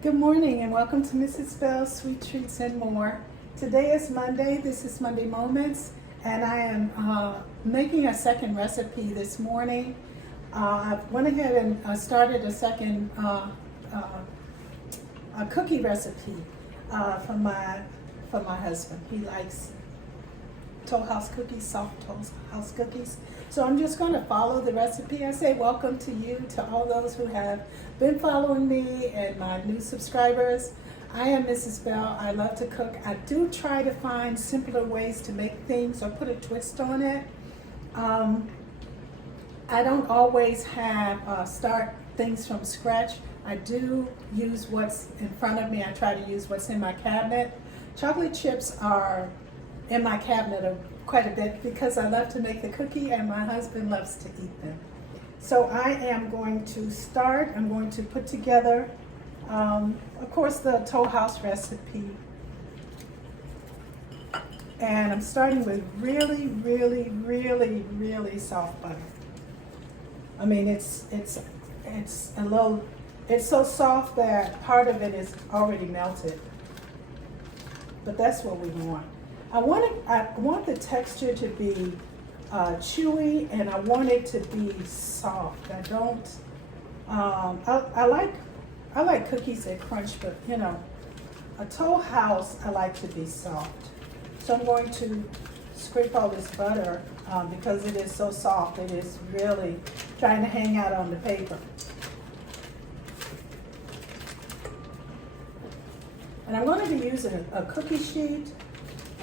Good morning and welcome to Mrs. Bell's Sweet Treats and More. Today is Monday. This is Monday Moments, and I am making a second recipe this morning. I went ahead and started a second a cookie recipe for my husband. He likes Tollhouse cookies, soft Tollhouse cookies. So I'm just going to follow the recipe. I say welcome to you, to all those who have been following me and my new subscribers. I am Mrs. Bell. I love to cook. I do try to find simpler ways to make things or put a twist on it. I don't always have start things from scratch. I do use what's in front of me. I try to use what's in my cabinet. Chocolate chips are in my cabinet quite a bit because I love to make the cookie and my husband loves to eat them. So I am going to start. I'm going to put together, of course, the Tollhouse recipe. And I'm starting with really, really, really, really soft butter. I mean, it's so soft that part of it is already melted. But that's what we want. I want the texture to be chewy, and I want it to be soft. I don't. I like cookies that crunch, but you know, a Tollhouse I like to be soft. So I'm going to scrape all this butter because it is so soft. It is really trying to hang out on the paper. And I'm going to be using a cookie sheet.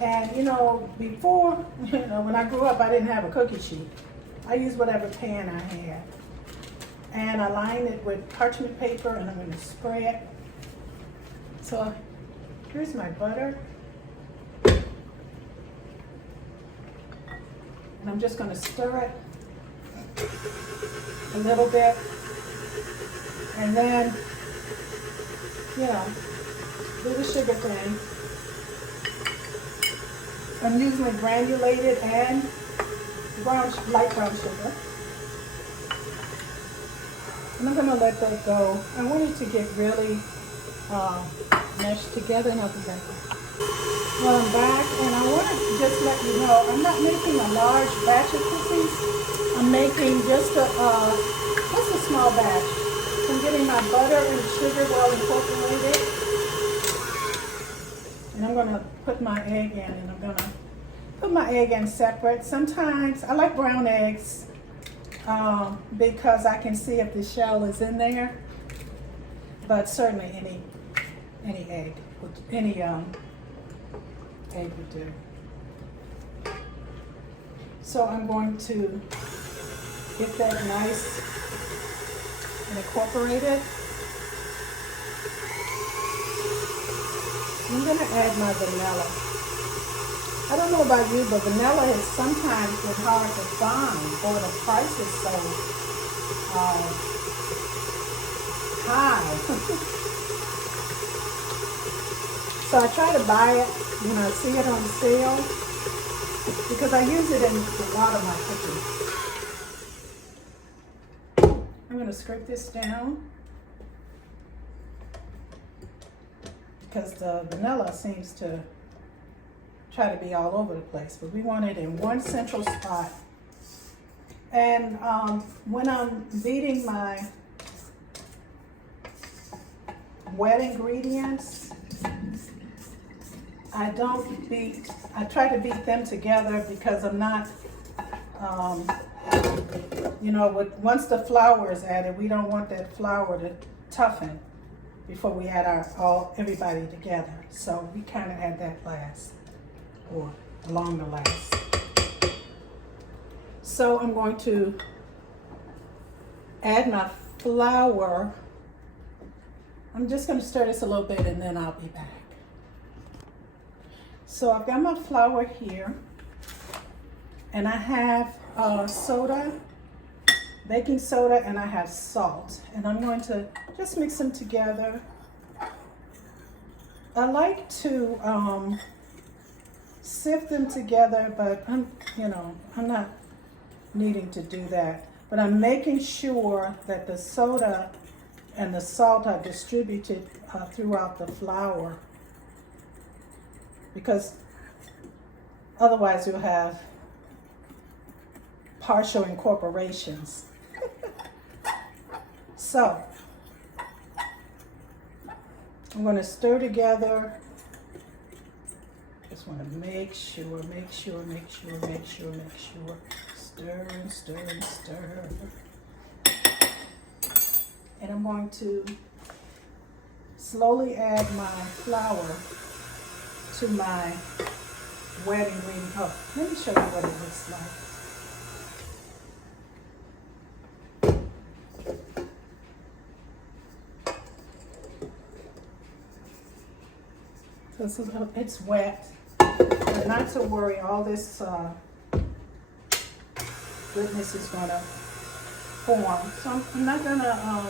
And you know, before, when I grew up, I didn't have a cookie sheet. I used whatever pan I had. And I lined it with parchment paper, and I'm going to spray it. So here's my butter. And I'm just going to stir it a little bit. And then, do the sugar thing. I'm using granulated and light brown sugar. And I'm going to let that go. I want it to get really meshed together, and I'll be back. Well, I'm back, and I want to just let you know, I'm not making a large batch of cookies. I'm making just a small batch. I'm getting my butter and sugar well incorporated. And I'm going to put my egg in, and I'm going to put my egg in separate. Sometimes I like brown eggs because I can see if the shell is in there. But certainly any egg would do. So I'm going to get that nice and incorporated. I'm going to add my vanilla. I don't know about you, but vanilla has sometimes been hard to find, or the price is so high. So I try to buy it when I see it on sale because I use it in a lot of my cookies. I'm going to scrape this down because the vanilla seems to try to be all over the place, but we want it in one central spot. And when I'm beating my wet ingredients, I try to beat them together because I'm not, once the flour is added, we don't want that flour to toughen before we add everybody together. So we kind of add that last, or along the last. So I'm going to add my flour. I'm just going to stir this a little bit and then I'll be back. So I've got my flour here, and I have soda, baking soda, and I have salt. And I'm going to just mix them together. I like to sift them together, but I'm not needing to do that. But I'm making sure that the soda And the salt I've distributed throughout the flour, because otherwise you'll have partial incorporations. So I'm going to stir together. Just want to make sure. Stir and stir and stir. And I'm going to slowly add my flour to my wet ingredient. Oh, let me show you what it looks like. So it's wet, but not to worry, all this goodness is gonna form. So I'm not gonna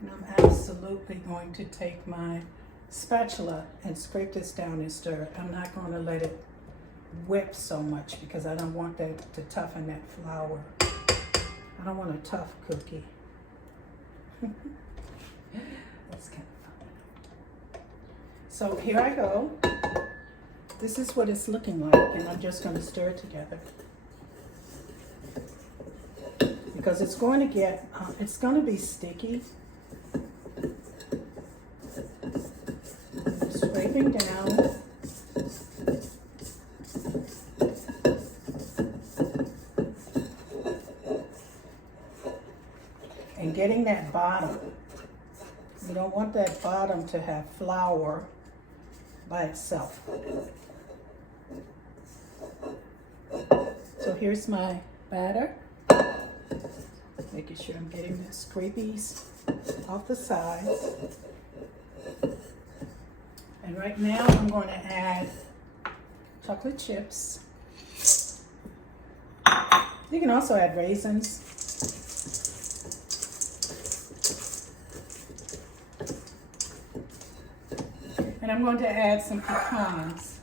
and I'm absolutely going to take my spatula and scrape this down and stir it. I'm not going to let it whip so much because I don't want that to toughen that flour. I don't want a tough cookie. That's kind of fun. So here I go. This is what it's looking like, and I'm just going to stir it together because it's going to get, it's going to be sticky. Scraping down. And getting that bottom. You don't want that bottom to have flour by itself. So here's my batter. Making sure I'm getting the scrapies off the sides. And right now I'm going to add chocolate chips. You can also add raisins. And I'm going to add some pecans,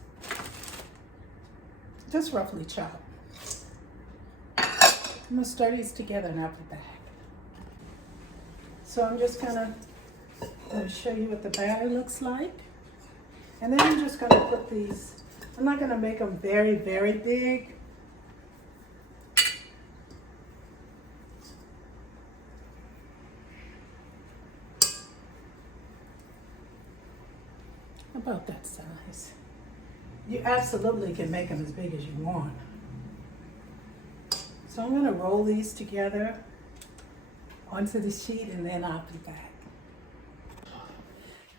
just roughly chopped. I'm going to stir these together and I'll be back. So I'm just going to show you what the batter looks like. And then I'm just going to put these, I'm not going to make them very, very big. About that size. You absolutely can make them as big as you want. So I'm going to roll these together onto the sheet and then I'll be back.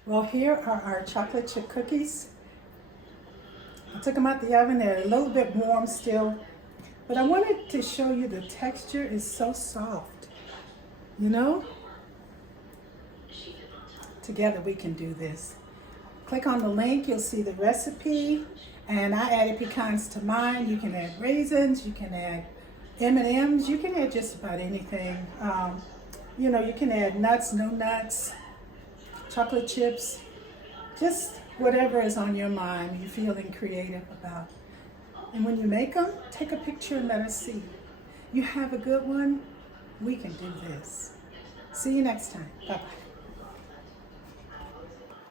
Well, here are our chocolate chip cookies. I took them out the oven. They're a little bit warm still, but I wanted to show you the texture is so soft, you know? Together we can do this. Click on the link, you'll see the recipe, and I added pecans to mine. You can add raisins, you can add M&Ms, you can add just about anything. You know, you can add nuts, no nuts, chocolate chips, just whatever is on your mind, you're feeling creative about. And when you make them, take a picture and let us see. You have a good one, we can do this. See you next time. Bye-bye.